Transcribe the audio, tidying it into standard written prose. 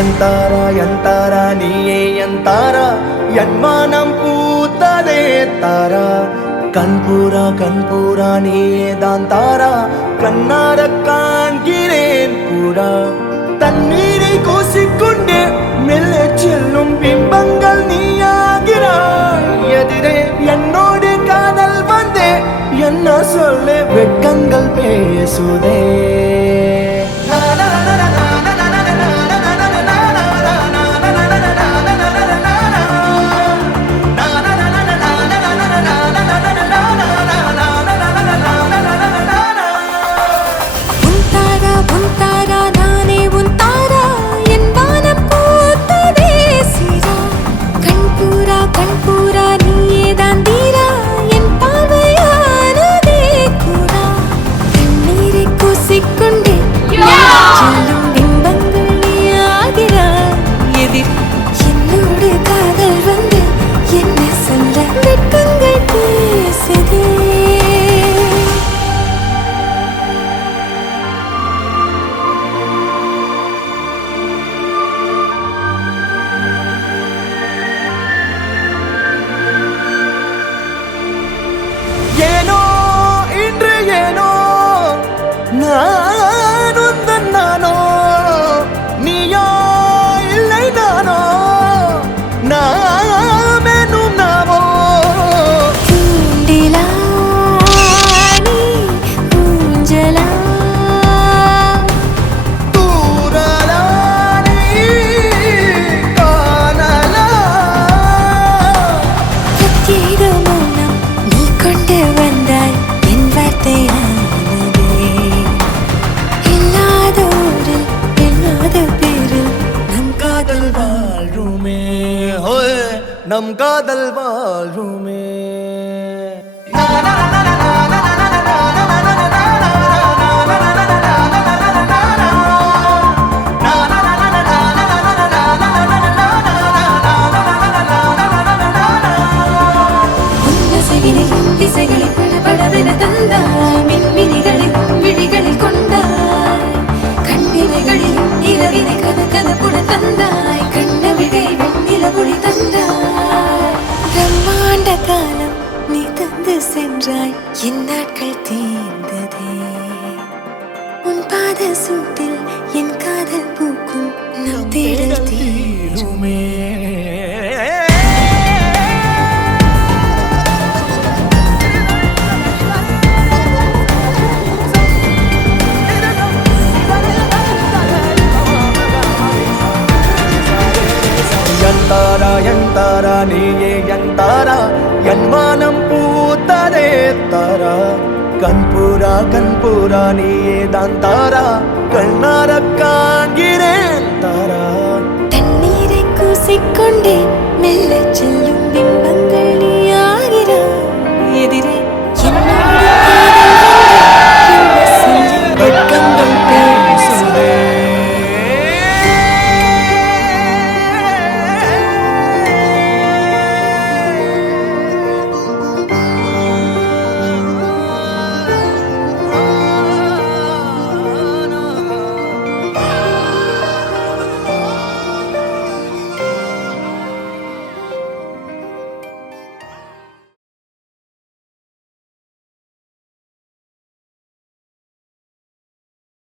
எந்தாரா நீயே எந்தாரா என் மானம் பூத்ததே தாரா கண்பூரா நீயே தான் தாரா கண்ணார காண்கிறேன் பூரா தண்ணீரை கூசிக்கொண்டே மெல்ல செல்லும் பிம்பங்கள் நீயாகிறாய் எதிரே என்னோடு காதல் வந்தே என்ன சொல்ல வெட்கங்கள் பேசுதே நானோ நீயோ இல்லை நானோ நாமெனும் நாமோ தூண்டிலா நீ ஊஞ்சலா தூரலா நீ காணலா பிரத்யேக மௌனம் நீ கொண்டு வந்தாய் என் வார்த்தையா நம் காதல் வாழ்வுமே திசைகளை படபடவென தந்தாய் மின்மினிகளில் விழிகளில் கொண்டாய் கண்ணிமைகளில் இரவினை கதப்புட தந்தாய் கண்ணவிழை வெண்ணிலவொளி தந்தாய் பிரம்மாண்ட காலம் நீ தந்து சென்றாய் என் நாட்கள் தீர்ந்ததே உன் பாத சூட்டில் என் காதல் பூக்கும் நம் தேடல் தீருமே எந்தாரா நீயே எந்தாரா என் மானம் பூத்ததே தாரா கண்பூரா நீயே தான் தாரா கண்ணார காண்கிறேன் தாரா தண்ணீரை கூசிக்கொண்டே மெல்ல செல்லும் பிம்பங்கள் நீ ஆகிறாய் எதிரே